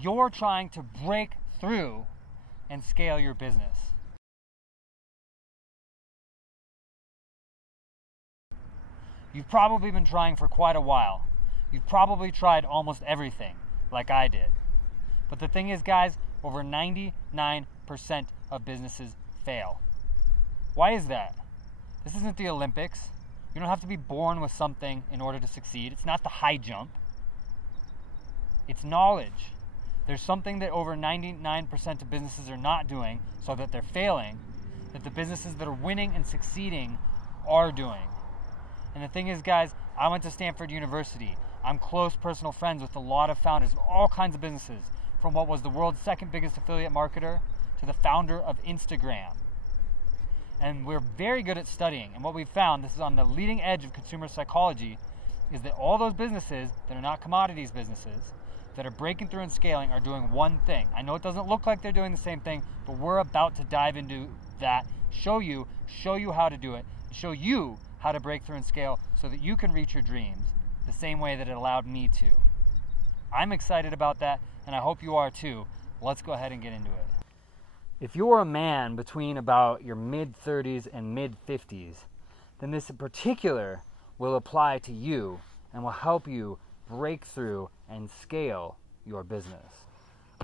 You're trying to break through and scale your business. You've probably been trying for quite a while. You've probably tried almost everything, like I did. But the thing is, guys, over 99% of businesses fail. Why is that? This isn't the Olympics. You don't have to be born with something in order to succeed. It's not the high jump. It's knowledge. There's something that over 99% of businesses are not doing, so that they're failing, that the businesses that are winning and succeeding are doing. And the thing is, guys, I went to Stanford University. I'm close personal friends with a lot of founders of all kinds of businesses, from what was the world's second biggest affiliate marketer to the founder of Instagram. And we're very good at studying. And what we've found, this is on the leading edge of consumer psychology, is that all those businesses that are not commodities businesses, that are breaking through and scaling, are doing one thing. I know it doesn't look like they're doing the same thing, but we're about to dive into that, show you how to do it, show you how to break through and scale so that you can reach your dreams the same way that it allowed me to. I'm excited about that, and I hope you are too. Let's go ahead and get into it. If you're a man between about your mid-30s and mid-50s, then this in particular will apply to you and will help you break through and scale your business.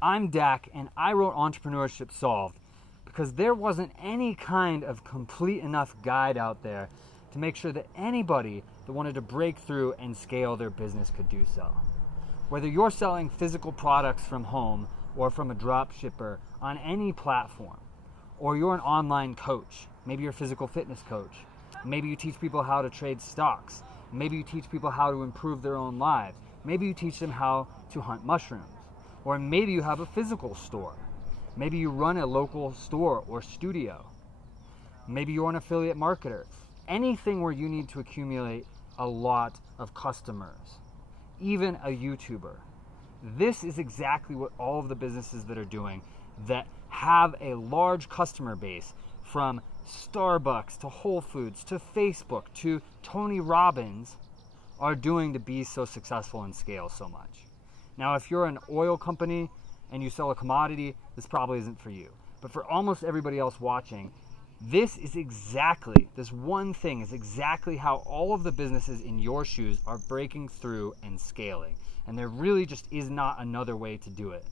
I'm Dak, and I wrote Entrepreneurship Solved because there wasn't any kind of complete enough guide out there to make sure that anybody that wanted to break through and scale their business could do so. Whether you're selling physical products from home or from a drop shipper on any platform, or you're an online coach, maybe you're a physical fitness coach, maybe you teach people how to trade stocks, maybe you teach people how to improve their own lives, maybe you teach them how to hunt mushrooms, or maybe you have a physical store, maybe you run a local store or studio, maybe you're an affiliate marketer, anything where you need to accumulate a lot of customers, even a YouTuber. This is exactly what all of the businesses that are doing that have a large customer base, from Starbucks to Whole Foods to Facebook to Tony Robbins, are doing to be so successful and scale so much. Now, if you're an oil company and you sell a commodity, this probably isn't for you. But for almost everybody else watching, this one thing is exactly how all of the businesses in your shoes are breaking through and scaling. And there really just is not another way to do it.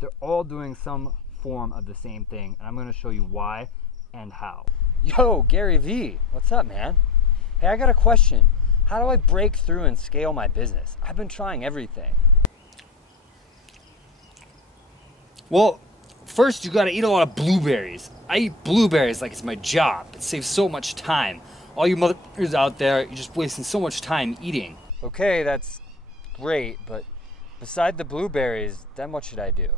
They're all doing some form of the same thing, and I'm going to show you why and how. Yo, Gary V, what's up, man? Hey, I got a question. How do I break through and scale my business? I've been trying everything. Well, first you gotta eat a lot of blueberries. I eat blueberries like it's my job. It saves so much time. All you motherfuckers out there, you're just wasting so much time eating. Okay, that's great, but beside the blueberries, then what should I do?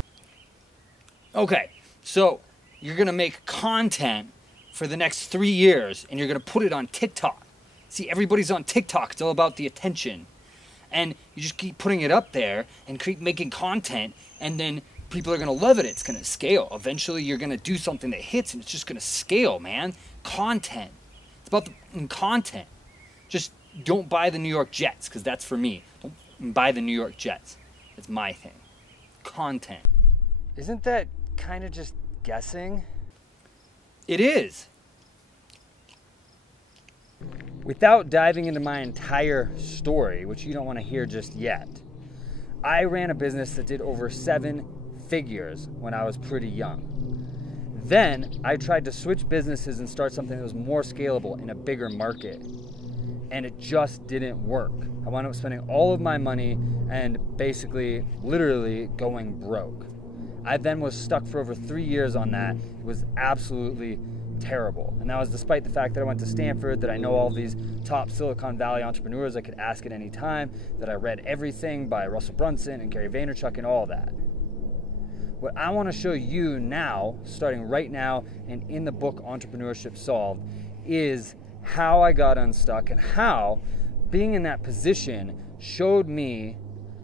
Okay, so you're gonna make content for the next 3 years and you're gonna put it on TikTok. See, everybody's on TikTok. It's all about the attention. And you just keep putting it up there and keep making content, and then people are going to love it. It's going to scale. Eventually, you're going to do something that hits, and it's just going to scale, man. Content. It's about the content. Just don't buy the New York Jets, because that's for me. Don't buy the New York Jets. It's my thing. Content. Isn't that kind of just guessing? It is. Without diving into my entire story, which you don't want to hear just yet, I ran a business that did over 7 figures when I was pretty young. Then I tried to switch businesses and start something that was more scalable in a bigger market, and it just didn't work. I wound up spending all of my money and basically literally going broke. I then was stuck for over 3 years on that. It was absolutely terrible. And that was despite the fact that I went to Stanford, that I know all these top Silicon Valley entrepreneurs I could ask at any time, that I read everything by Russell Brunson and Gary Vaynerchuk and all that. What I want to show you now, starting right now and in the book Entrepreneurship Solved, is how I got unstuck and how being in that position showed me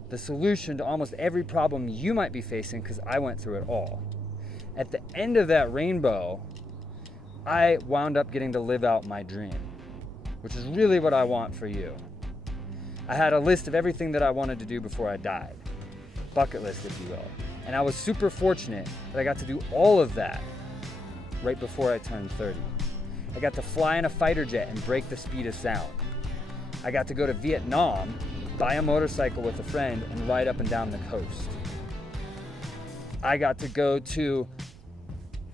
the solution to almost every problem you might be facing, because I went through it all. At the end of that rainbow, I wound up getting to live out my dream, which is really what I want for you. I had a list of everything that I wanted to do before I died. Bucket list, if you will. And I was super fortunate that I got to do all of that right before I turned 30. I got to fly in a fighter jet and break the speed of sound. I got to go to Vietnam, buy a motorcycle with a friend, and ride up and down the coast. I got to go to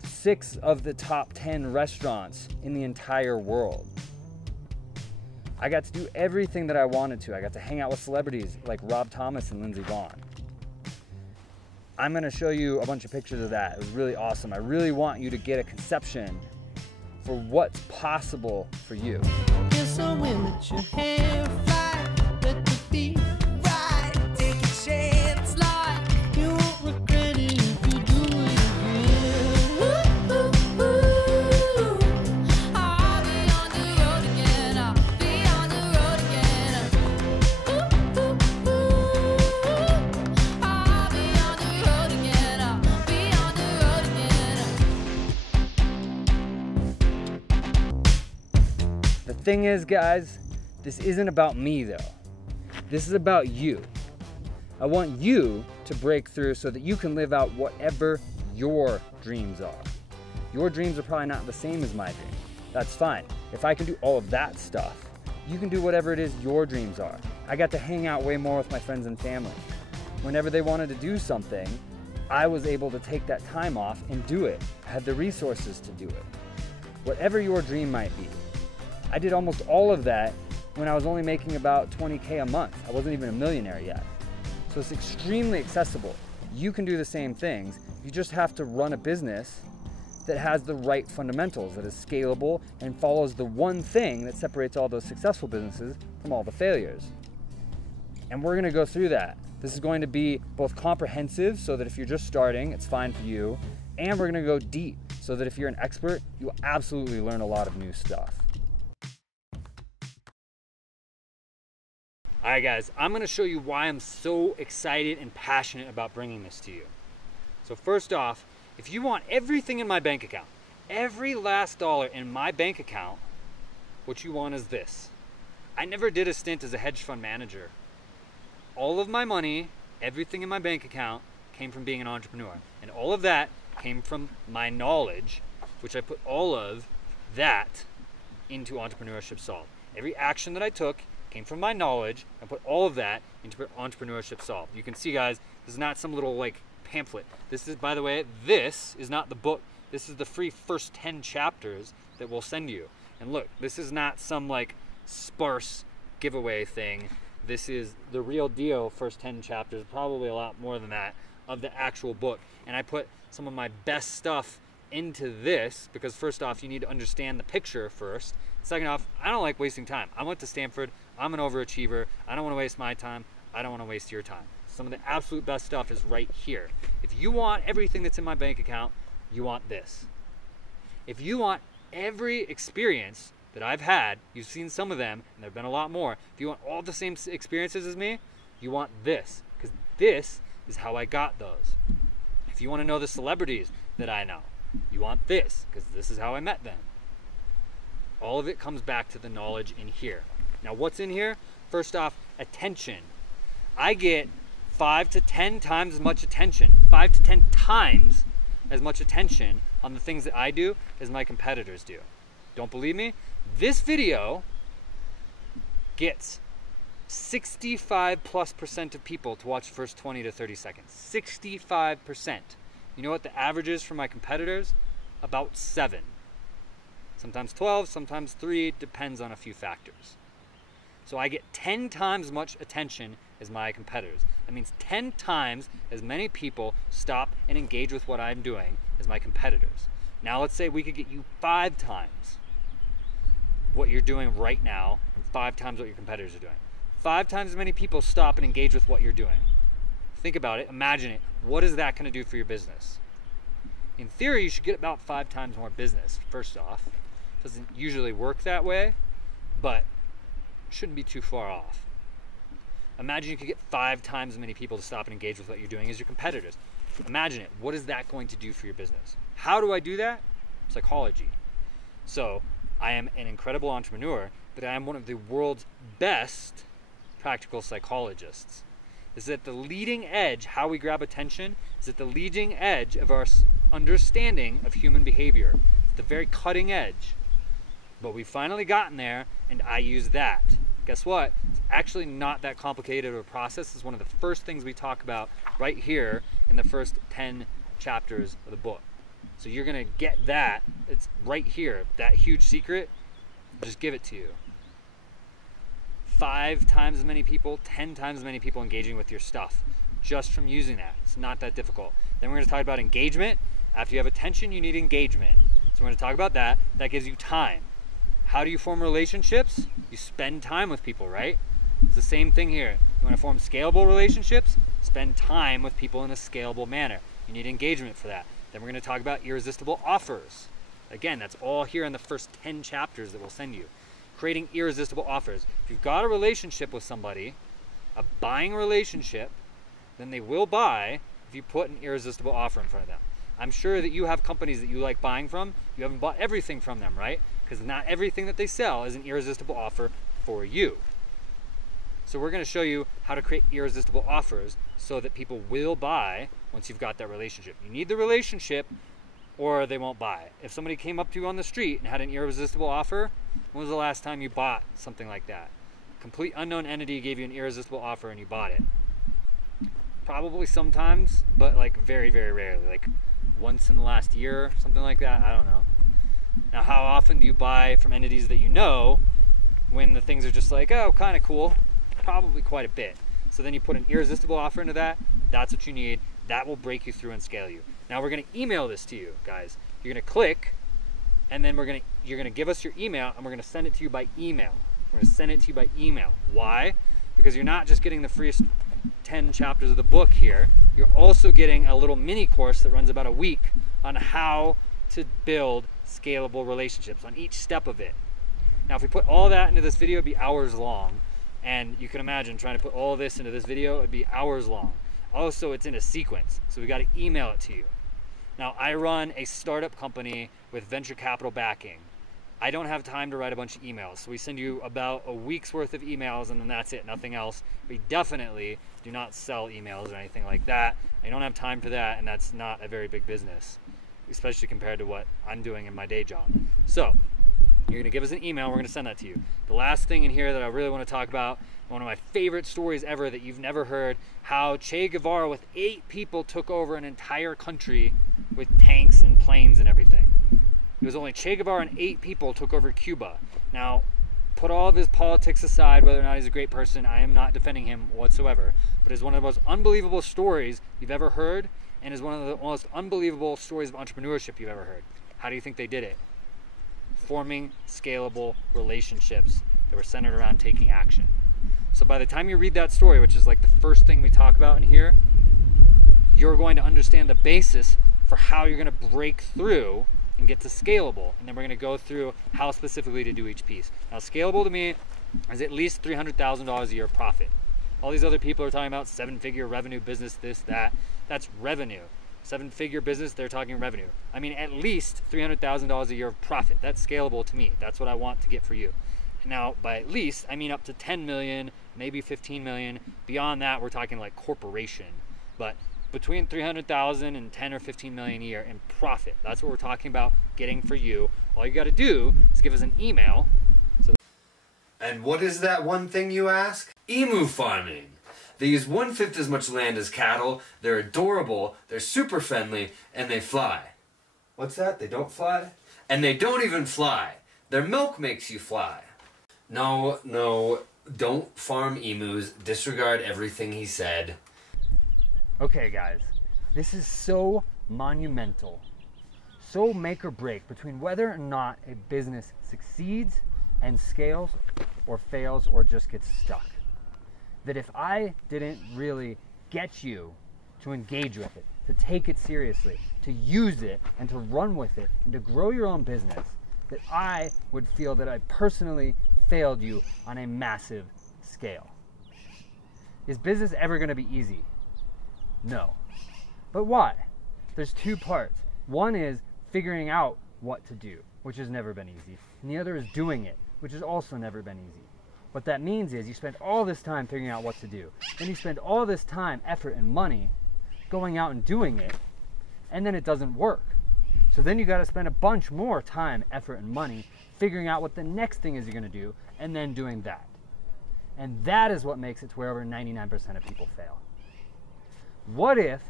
6 of the top 10 restaurants in the entire world. I got to do everything that I wanted to. I got to hang out with celebrities like Rob Thomas and Lindsey Vonn. I'm gonna show you a bunch of pictures of that. It was really awesome. I really want you to get a conception for what's possible for you. It's a wind that your hair fly, let the beat right, take a chance, like you won't regret it if you do it again. Ooh, ooh, ooh. I'll be on the road again, I'll be on the road again. Ooh, ooh, ooh. I'll be on the road again, I'll be on the road again. The thing is, guys, this isn't about me though. This is about you. I want you to break through so that you can live out whatever your dreams are. Your dreams are probably not the same as my dreams. That's fine. If I can do all of that stuff, you can do whatever it is your dreams are. I got to hang out way more with my friends and family. Whenever they wanted to do something, I was able to take that time off and do it. I had the resources to do it. Whatever your dream might be. I did almost all of that when I was only making about 20K a month. I wasn't even a millionaire yet. So it's extremely accessible. You can do the same things. You just have to run a business that has the right fundamentals, that is scalable and follows the one thing that separates all those successful businesses from all the failures. And we're gonna go through that. This is going to be both comprehensive, so that if you're just starting, it's fine for you, and we're gonna go deep, so that if you're an expert, you will absolutely learn a lot of new stuff. All right, guys, I'm gonna show you why I'm so excited and passionate about bringing this to you. So first off, if you want everything in my bank account, every last dollar in my bank account, what you want is this. I never did a stint as a hedge fund manager. All of my money, everything in my bank account, came from being an entrepreneur. And all of that came from my knowledge, which I put all of that into Entrepreneurship Solved. Every action that I took came from my knowledge and put all of that into Entrepreneurship Solved. You can see, guys, this is not some little like pamphlet. This is, by the way, this is not the book. This is the free first 10 chapters that we'll send you. And look, this is not some like sparse giveaway thing. This is the real deal first 10 chapters, probably a lot more than that, of the actual book. And I put some of my best stuff into this because first off, you need to understand the picture first. Second off, I don't like wasting time. I went to Stanford. I'm an overachiever. I don't want to waste my time. I don't want to waste your time. Some of the absolute best stuff is right here. If you want everything that's in my bank account, you want this. If you want every experience that I've had, you've seen some of them, and there have been a lot more. If you want all the same experiences as me, you want this, because this is how I got those. If you want to know the celebrities that I know, you want this, because this is how I met them. All of it comes back to the knowledge in here. Now, what's in here? First off, attention. I get 5 to 10 times as much attention, 5 to 10 times as much attention on the things that I do as my competitors do. Don't believe me? This video gets 65+% of people to watch the first 20 to 30 seconds. 65%. You know what the average is for my competitors? About 7. Sometimes 12, sometimes 3, depends on a few factors. So I get 10 times as much attention as my competitors. That means 10 times as many people stop and engage with what I'm doing as my competitors. Now let's say we could get you 5 times what you're doing right now and 5 times what your competitors are doing. 5 times as many people stop and engage with what you're doing. Think about it, imagine it. What is that going to do for your business? In theory, you should get about 5 times more business, first off. Doesn't usually work that way, but shouldn't be too far off. Imagine you could get 5 times as many people to stop and engage with what you're doing as your competitors. Imagine it. What is that going to do for your business? How do I do that? Psychology. So I am an incredible entrepreneur, but I am one of the world's best practical psychologists. is at the leading edge. How we grab attention is at the leading edge of our understanding of human behavior. It's the very cutting edge. But we've finally gotten there, and I use that. Guess what? It's actually not that complicated of a process. It's one of the first things we talk about right here in the first 10 chapters of the book. So you're going to get that. It's right here. That huge secret, just give it to you. 5 times as many people, 10 times as many people engaging with your stuff just from using that. It's not that difficult. Then we're going to talk about engagement. After you have attention, you need engagement. So we're going to talk about that. That gives you time. How do you form relationships? You spend time with people, right? It's the same thing here. You want to form scalable relationships? Spend time with people in a scalable manner. You need engagement for that. Then we're going to talk about irresistible offers. Again, that's all here in the first 10 chapters that we'll send you. Creating irresistible offers. If you've got a relationship with somebody, a buying relationship, then they will buy if you put an irresistible offer in front of them. I'm sure that you have companies that you like buying from. You haven't bought everything from them, right? Because not everything that they sell is an irresistible offer for you. So we're going to show you how to create irresistible offers so that people will buy once you've got that relationship. You need the relationship or they won't buy. If somebody came up to you on the street and had an irresistible offer, when was the last time you bought something like that? A complete unknown entity gave you an irresistible offer and you bought it. Probably sometimes, but like very, very rarely. Like once in the last year, something like that. I don't know. Now, how often do you buy from entities that you know when the things are just like, oh, kind of cool? Probably quite a bit. So then you put an irresistible offer into that. That's what you need. That will break you through and scale you. Now we're going to email this to you, guys. You're going to click, and then you're going to give us your email, and we're going to send it to you by email. We're going to send it to you by email. Why? Because you're not just getting the free 10 chapters of the book here. You're also getting a little mini course that runs about a week on how to build scalable relationships on each step of it. Now, if we put all that into this video, it'd be hours long. And you can imagine trying to put all this into this video, it'd be hours long. Also, it's in a sequence, so we got to email it to you. Now, I run a startup company with venture capital backing. I don't have time to write a bunch of emails, so we send you about a week's worth of emails, and then that's it, nothing else. We definitely do not sell emails or anything like that. I don't have time for that, and that's not a very big business, especially compared to what I'm doing in my day job. So, you're going to give us an email, we're going to send that to you. The last thing in here that I really want to talk about, one of my favorite stories ever that you've never heard, how Che Guevara with 8 people took over an entire country with tanks and planes and everything. It was only Che Guevara and 8 people took over Cuba. Now, put all of his politics aside, whether or not he's a great person, I am not defending him whatsoever, but it's one of the most unbelievable stories you've ever heard, and is one of the most unbelievable stories of entrepreneurship you've ever heard. How do you think they did it? Forming scalable relationships that were centered around taking action. So by the time you read that story, which is like the first thing we talk about in here, you're going to understand the basis for how you're going to break through and get to scalable. And then we're going to go through how specifically to do each piece. Now, scalable to me is at least $300,000 a year profit. All these other people are talking about 7-figure revenue business, this, that. That's revenue. 7-figure business, they're talking revenue. I mean, at least $300,000 a year of profit. That's scalable to me. That's what I want to get for you. Now, by at least, I mean up to 10 million, maybe 15 million. Beyond that, we're talking like corporation. But between 300,000 and 10 or 15 million a year in profit. That's what we're talking about getting for you. All you got to do is give us an email. And what is that one thing you ask? Emu farming. They use 1/5 as much land as cattle, they're adorable, they're super friendly, and they fly. What's that? They don't fly? And they don't even fly. Their milk makes you fly. No, don't farm emus. Disregard everything he said. Okay, guys, this is so monumental, so make or break between whether or not a business succeeds and scales or fails or just gets stuck. That if I didn't really get you to engage with it, to take it seriously, to use it and to run with it and to grow your own business, that I would feel that I personally failed you on a massive scale. Is business ever going to be easy? No. But why? There's 2 parts. One is figuring out what to do, which has never been easy. And the other is doing it, which has also never been easy. What that means is you spend all this time figuring out what to do. Then you spend all this time, effort, and money going out and doing it, and then it doesn't work. So then you got to spend a bunch more time, effort, and money figuring out what the next thing is you're going to do, and then doing that. And that is what makes it to where over 99% of people fail. What if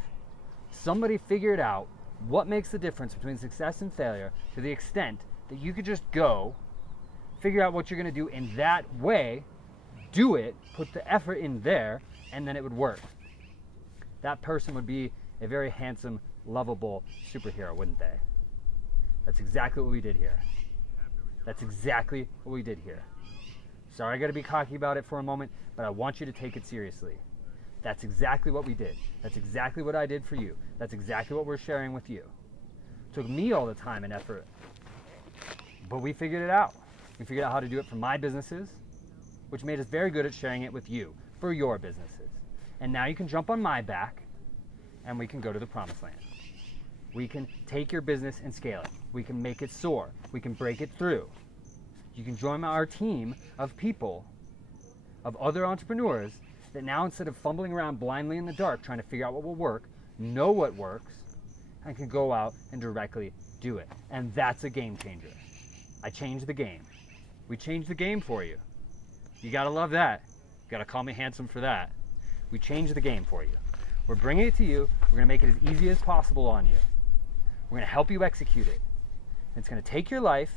somebody figured out what makes the difference between success and failure to the extent that you could just go, figure out what you're going to do in that way, do it, put the effort in there, and then it would work? That person would be a very handsome, lovable superhero, wouldn't they? That's exactly what we did here. That's exactly what we did here. Sorry I got to be cocky about it for a moment, but I want you to take it seriously. That's exactly what we did. That's exactly what I did for you. That's exactly what we're sharing with you. It took me all the time and effort, but we figured it out. We figured out how to do it for my businesses, which made us very good at sharing it with you for your businesses. And now you can jump on my back and we can go to the promised land. We can take your business and scale it. We can make it soar. We can break it through. You can join our team of people, of other entrepreneurs that now, instead of fumbling around blindly in the dark trying to figure out what will work, know what works, and can go out and directly do it. And that's a game changer. I changed the game. We changed the game for you. You gotta love that. You gotta call me handsome for that. We changed the game for you. We're bringing it to you. We're gonna make it as easy as possible on you. We're gonna help you execute it. It's gonna take your life,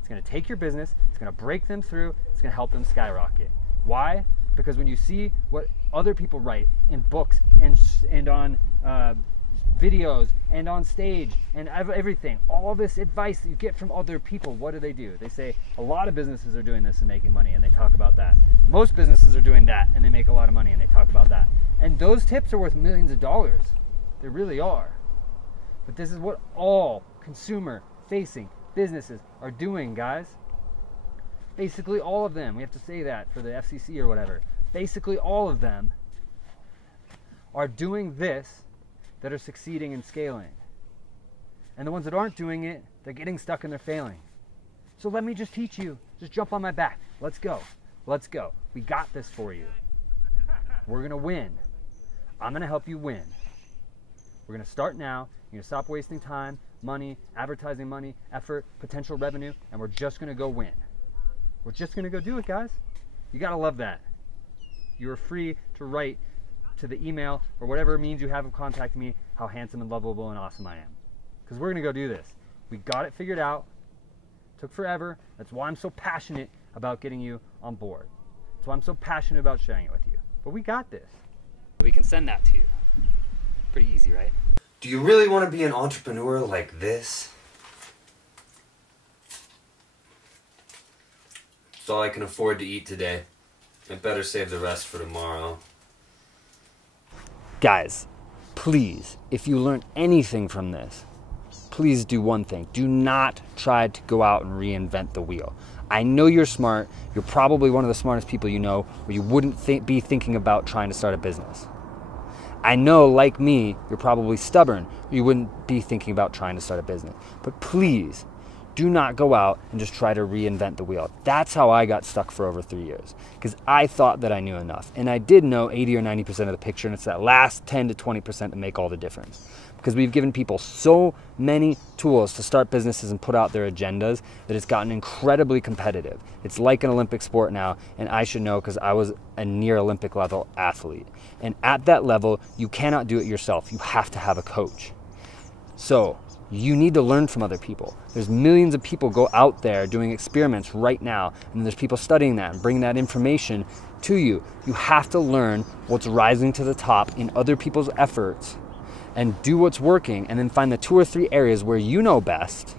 it's gonna take your business, it's gonna break them through, it's gonna help them skyrocket. Why? Because when you see what other people write in books and on videos and on stage and everything, all this advice that you get from other people, what do? They say a lot of businesses are doing this and making money, and they talk about that. Most businesses are doing that and they make a lot of money, and they talk about that. And those tips are worth millions of dollars. They really are. But this is what all consumer-facing businesses are doing, guys. Basically all of them. We have to say that for the FCC or whatever. Basically all of them are doing this that are succeeding and scaling. And the ones that aren't doing it, they're getting stuck and they're failing. So let me just teach you. Just jump on my back. Let's go. Let's go. We got this for you. We're going to win. I'm going to help you win. We're going to start now. You're going to stop wasting time, money, advertising money, effort, potential revenue, and we're just going to go win. We're just going to go do it, guys. You got to love that. You are free to write to the email or whatever means you have of contacting me how handsome and lovable and awesome I am. Because we're going to go do this. We got it figured out. Took forever. That's why I'm so passionate about getting you on board. That's why I'm so passionate about sharing it with you. But we got this. We can send that to you. Pretty easy, right? Do you really want to be an entrepreneur like this? It's all I can afford to eat today. I better save the rest for tomorrow. Guys, please, if you learned anything from this, please do one thing. Do not try to go out and reinvent the wheel. I know you're smart. You're probably one of the smartest people you know, where you wouldn't be thinking about trying to start a business. I know, like me, you're probably stubborn. You wouldn't be thinking about trying to start a business. But please, do not go out and just try to reinvent the wheel. That's how I got stuck for over 3 years, because I thought that I knew enough. And I did know 80 or 90% of the picture, and it's that last 10 to 20% that make all the difference. Because we've given people so many tools to start businesses and put out their agendas that it's gotten incredibly competitive. It's like an Olympic sport now, and I should know because I was a near Olympic level athlete. And at that level, you cannot do it yourself. You have to have a coach. So you need to learn from other people. There's millions of people go out there doing experiments right now, and there's people studying that and bringing that information to you. You have to learn what's rising to the top in other people's efforts and do what's working, and then find the 2 or 3 areas where you know best.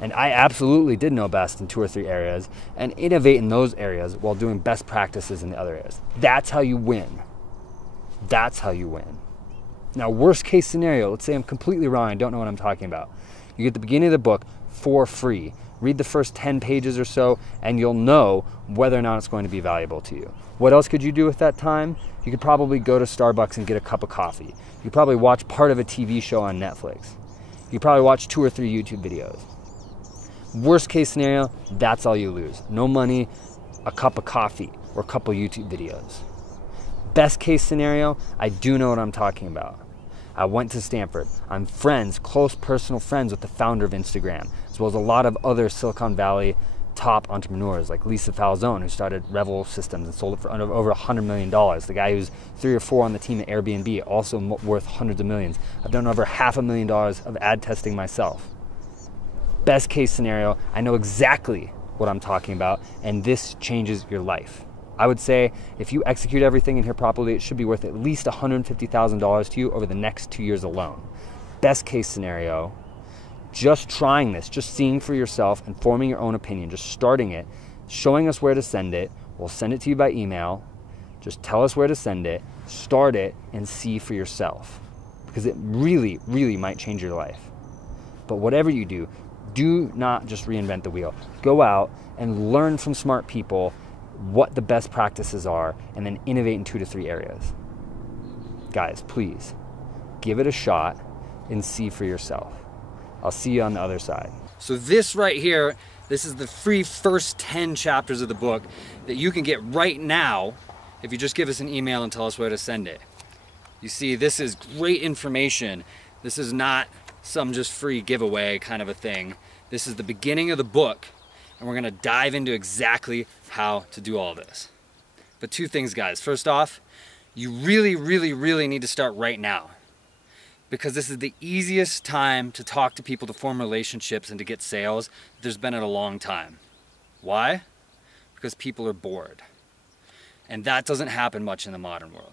And I absolutely did know best in 2 or 3 areas, and innovate in those areas while doing best practices in the other areas. That's how you win. That's how you win. Now, worst case scenario, let's say I'm completely wrong, I don't know what I'm talking about. You get the beginning of the book for free. Read the first 10 pages or so, and you'll know whether or not it's going to be valuable to you. What else could you do with that time? You could probably go to Starbucks and get a cup of coffee. You could probably watch part of a TV show on Netflix. You could probably watch 2 or 3 YouTube videos. Worst case scenario, that's all you lose. No money, a cup of coffee. or a couple YouTube videos. Best case scenario, I do know what I'm talking about. I went to Stanford. I'm friends, close personal friends with the founder of Instagram, as well as a lot of other Silicon Valley top entrepreneurs like Lisa Falzone, who started Revel Systems and sold it for over $100 million. The guy who's 3 or 4 on the team at Airbnb, also worth hundreds of millions. I've done over $500,000 of ad testing myself. Best case scenario, I know exactly what I'm talking about, and this changes your life. I would say if you execute everything in here properly, it should be worth at least $150,000 to you over the next 2 years alone. Best case scenario, just trying this, just seeing for yourself and forming your own opinion, just starting it, showing us where to send it. We'll send it to you by email. Just tell us where to send it, start it, and see for yourself. Because it really, really might change your life. But whatever you do not just reinvent the wheel. Go out and learn from smart people what the best practices are, and then innovate in 2 to 3 areas. Guys, please give it a shot and see for yourself. I'll see you on the other side. So this right here, this is the free first 10 chapters of the book that you can get right now if you just give us an email and tell us where to send it. You see, this is great information. This is not some just free giveaway kind of a thing. This is the beginning of the book, and we're gonna dive into exactly how to do all this. But 2 things, guys. First off, you really, really, really need to start right now, because this is the easiest time to talk to people, to form relationships, and to get sales there's been in a long time. Why? Because people are bored. And that doesn't happen much in the modern world.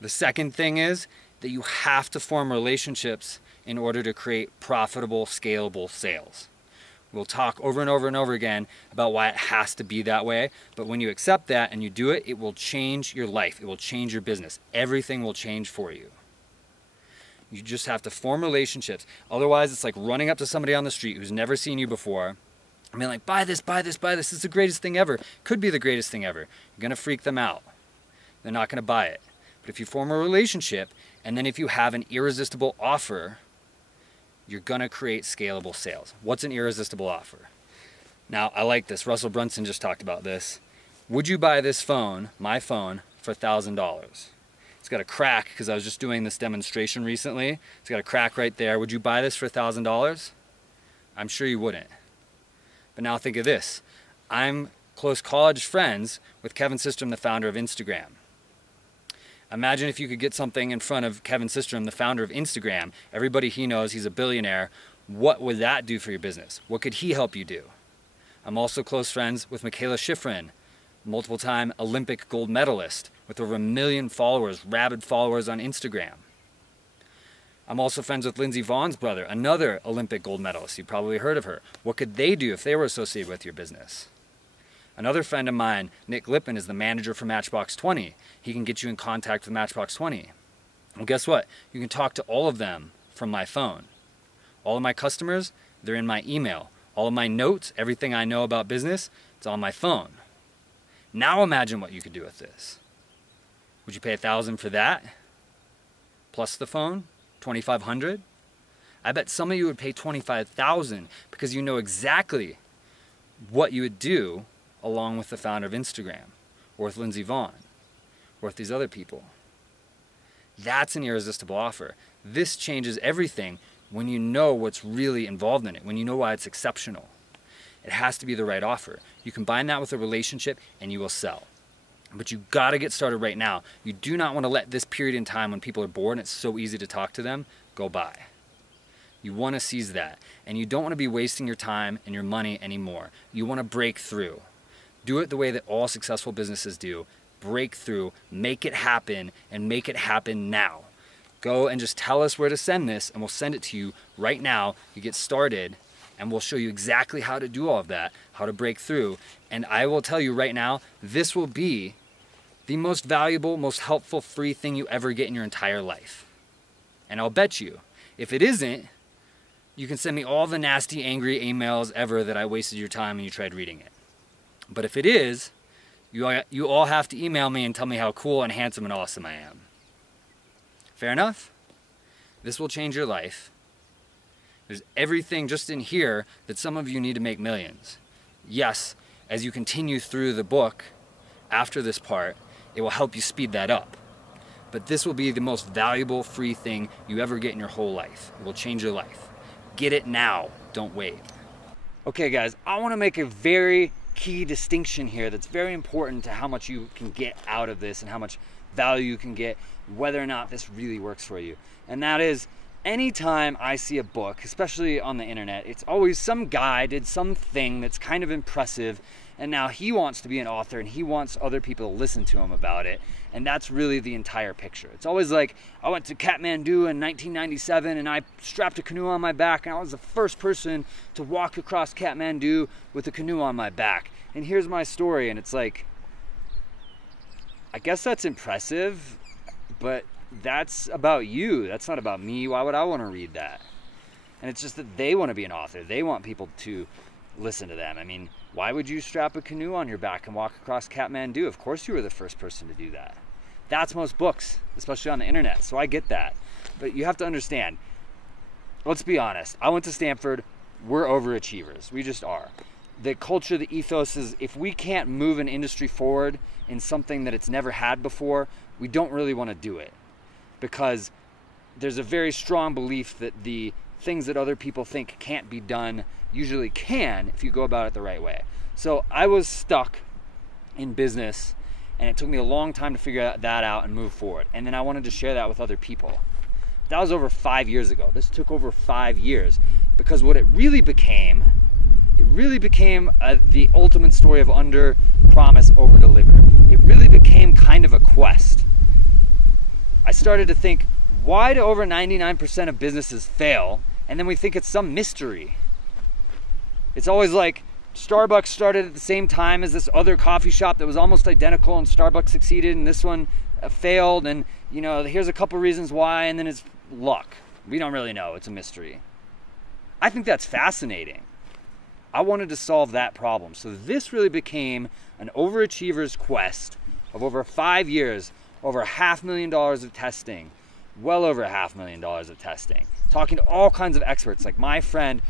The second thing is that you have to form relationships in order to create profitable, scalable sales. We'll talk over and over and over again about why it has to be that way, but when you accept that and you do it, it will change your life. It will change your business. Everything will change for you. You just have to form relationships. Otherwise, it's like running up to somebody on the street who's never seen you before and being like, buy this, buy this, buy this. It's the greatest thing ever. Could be the greatest thing ever. You're gonna freak them out. They're not gonna buy it. But if you form a relationship, and then if you have an irresistible offer, you're gonna create scalable sales. What's an irresistible offer? Now, I like this. Russell Brunson just talked about this. Would you buy this phone, my phone, for $1,000? It's got a crack, because I was just doing this demonstration recently. It's got a crack right there. Would you buy this for $1,000? I'm sure you wouldn't. But now think of this. I'm close college friends with Kevin Systrom, the founder of Instagram. Imagine if you could get something in front of Kevin Systrom, the founder of Instagram. Everybody he knows, he's a billionaire. What would that do for your business? What could he help you do? I'm also close friends with Michaela Schifrin, multiple-time Olympic gold medalist with over 1 million followers, rabid followers on Instagram. I'm also friends with Lindsey Vohn's brother, another Olympic gold medalist. You've probably heard of her. What could they do if they were associated with your business? Another friend of mine, Nick Lippin, is the manager for Matchbox 20. He can get you in contact with Matchbox 20. Well, guess what? You can talk to all of them from my phone. All of my customers, they're in my email. All of my notes, everything I know about business, it's on my phone. Now imagine what you could do with this. Would you pay $1,000 for that? Plus the phone? $2,500? I bet some of you would pay $25,000 because you know exactly what you would do along with the founder of Instagram, or with Lindsey Vonn, or with these other people. That's an irresistible offer. This changes everything when you know what's really involved in it, when you know why it's exceptional. It has to be the right offer. You combine that with a relationship and you will sell. But you gotta get started right now. You do not want to let this period in time when people are bored and it's so easy to talk to them go by. You want to seize that. And you don't want to be wasting your time and your money anymore. You want to break through. Do it the way that all successful businesses do. Break through, make it happen, and make it happen now. Go and just tell us where to send this, and we'll send it to you right now. You get started, and we'll show you exactly how to do all of that, how to break through. And I will tell you right now, this will be the most valuable, most helpful, free thing you ever get in your entire life. And I'll bet you, if it isn't, you can send me all the nasty, angry emails ever that I wasted your time and you tried reading it. But if it is, you all have to email me and tell me how cool and handsome and awesome I am. Fair enough? This will change your life. There's everything just in here that some of you need to make millions. Yes, as you continue through the book, after this part, it will help you speed that up. But this will be the most valuable free thing you ever get in your whole life. It will change your life. Get it now, don't wait. Okay guys, I want to make a very key distinction here that's very important to how much you can get out of this and how much value you can get, whether or not this really works for you. And that is, anytime I see a book, especially on the internet, it's always some guy did something that's kind of impressive, and now he wants to be an author and he wants other people to listen to him about it. And that's really the entire picture. It's always like, I went to Kathmandu in 1997 and I strapped a canoe on my back and I was the first person to walk across Kathmandu with a canoe on my back. And here's my story. And it's like, I guess that's impressive, but that's about you. That's not about me. Why would I want to read that? And it's just that they want to be an author. They want people to listen to them. I mean, why would you strap a canoe on your back and walk across Kathmandu? Of course you were the first person to do that. That's most books, especially on the internet. So I get that. But you have to understand, let's be honest. I went to Stanford. We're overachievers. We just are. The culture, the ethos is, if we can't move an industry forward in something that it's never had before, we don't really want to do it. Because there's a very strong belief that the things that other people think can't be done usually can if you go about it the right way. So I was stuck in business and it took me a long time to figure that out and move forward. And then I wanted to share that with other people. That was over 5 years ago. This took over 5 years because what it really became the ultimate story of under promise, over deliver. It really became kind of a quest. I started to think, why do over 99% of businesses fail? And then we think it's some mystery. It's always like Starbucks started at the same time as this other coffee shop that was almost identical, and Starbucks succeeded and this one failed, and you know, here's a couple reasons why, and then it's luck. We don't really know. It's a mystery. I think that's fascinating. I wanted to solve that problem. So this really became an overachiever's quest of over 5 years, over $500,000 of testing, well over $500,000 of testing, talking to all kinds of experts like my friend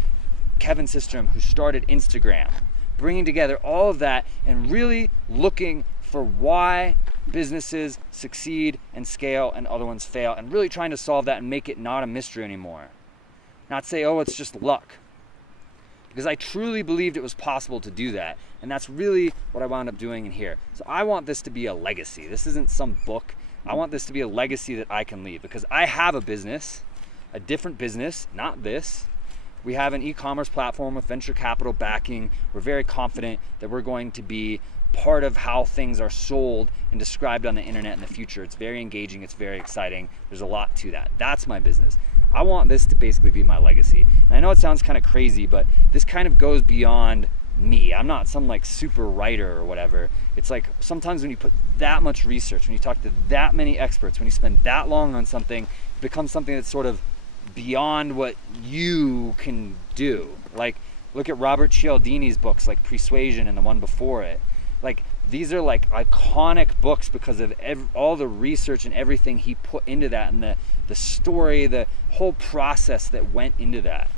Kevin Systrom, who started Instagram, bringing together all of that and really looking for why businesses succeed and scale and other ones fail, and really trying to solve that and make it not a mystery anymore. Not say, oh, it's just luck. Because I truly believed it was possible to do that. And that's really what I wound up doing in here. So I want this to be a legacy. This isn't some book. I want this to be a legacy that I can leave, because I have a business, a different business, not this. We have an e-commerce platform with venture capital backing. We're very confident that we're going to be part of how things are sold and described on the internet in the future. It's very engaging. It's very exciting. There's a lot to that. That's my business. I want this to basically be my legacy. And I know it sounds kind of crazy, but this kind of goes beyond me. I'm not some like super writer or whatever. It's like sometimes when you put that much research, when you talk to that many experts, when you spend that long on something, it becomes something that's sort of beyond what you can do. Like, look at Robert Cialdini's books like Persuasion and the one before it. Like, these are like iconic books because of all the research and everything he put into that, and the story, the whole process that went into that.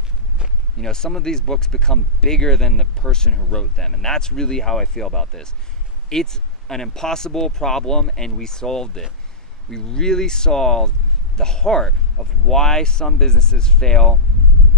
You know, some of these books become bigger than the person who wrote them, and that's really how I feel about this. It's an impossible problem, and we solved it. We really solved the heart of why some businesses fail,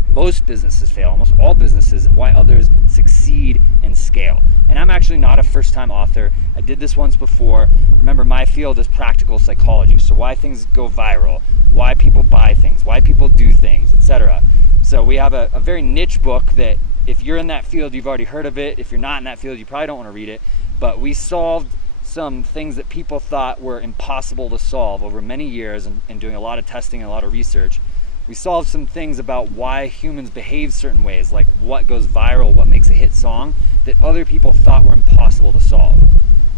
most businesses fail, almost all businesses, and why others succeed and scale. And I'm actually not a first-time author. I did this once before. Remember, my field is practical psychology, so why things go viral, why people buy things, why people do things, etc. So we have a very niche book that if you're in that field, you've already heard of it. If you're not in that field, you probably don't want to read it. But we solved some things that people thought were impossible to solve over many years, and doing a lot of testing and a lot of research. We solved some things about why humans behave certain ways, like what goes viral, what makes a hit song, that other people thought were impossible to solve.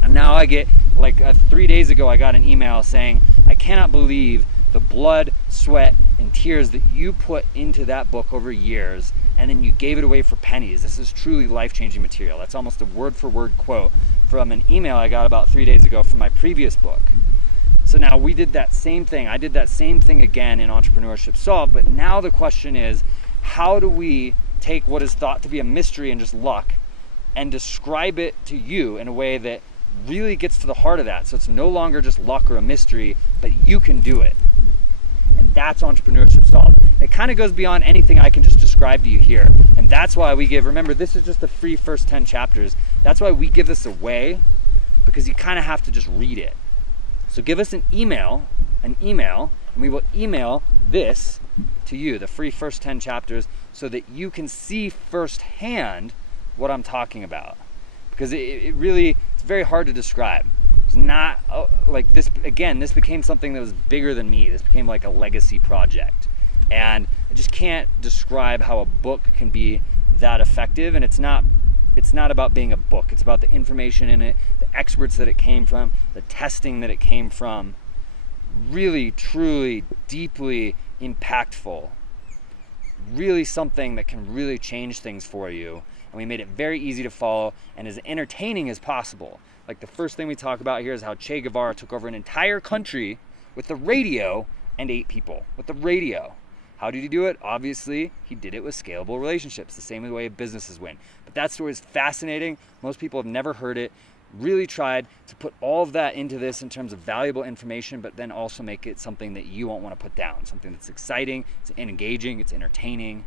And now I get, like 3 days ago, I got an email saying, I cannot believe the blood, sweat, and tears that you put into that book over years, and then you gave it away for pennies. This is truly life-changing material. That's almost a word-for-word quote from an email I got about 3 days ago from my previous book. So now we did that same thing. I did that same thing again in Entrepreneurship Solved, but now the question is, how do we take what is thought to be a mystery and just luck and describe it to you in a way that really gets to the heart of that. So it's no longer just luck or a mystery, but you can do it. And that's entrepreneurship solved. And it kind of goes beyond anything I can just describe to you here. And that's why we give, remember, this is just the free first 10 chapters. That's why we give this away, because you kind of have to just read it. So give us an email, and we will email this to you, the free first 10 chapters, so that you can see firsthand what I'm talking about. Because it really, it's very hard to describe. It's not like this, again, this became something that was bigger than me. This became like a legacy project. And I just can't describe how a book can be that effective. And it's not about being a book. It's about the information in it, the experts that it came from, the testing that it came from. Really, truly, deeply impactful. Really something that can really change things for you. And we made it very easy to follow and as entertaining as possible. Like the first thing we talk about here is how Che Guevara took over an entire country with the radio and 8 people. With the radio. How did he do it? Obviously, he did it with scalable relationships, the same way businesses win. But that story is fascinating. Most people have never heard it. Really tried to put all of that into this in terms of valuable information, but then also make it something that you won't want to put down. Something that's exciting, it's engaging, it's entertaining.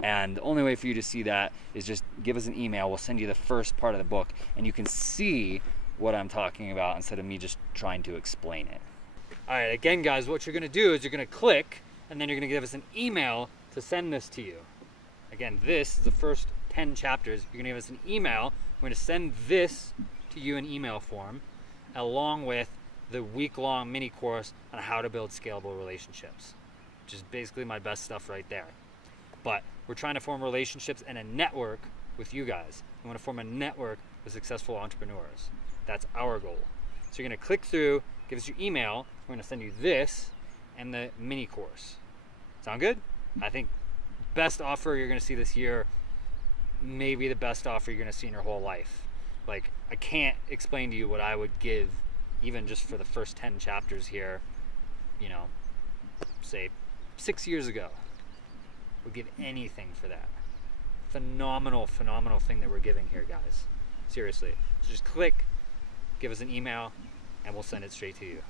And the only way for you to see that is just give us an email. We'll send you the first part of the book, and you can see what I'm talking about instead of me just trying to explain it. All right, again, guys, what you're going to do is you're going to click, and then you're going to give us an email to send this to you. Again, this is the first 10 chapters. You're going to give us an email. We're going to send this to you in email form, along with the week-long mini course on how to build scalable relationships, which is basically my best stuff right there. But we're trying to form relationships and a network with you guys. We want to form a network with successful entrepreneurs. That's our goal. So you're going to click through, give us your email. We're going to send you this and the mini course. Sound good? I think best offer you're going to see this year, maybe the best offer you're going to see in your whole life. Like, I can't explain to you what I would give even just for the first 10 chapters here, you know, say 6 years ago. Would give anything for that. Phenomenal thing that we're giving here, guys. Seriously. So just click, give us an email, and we'll send it straight to you.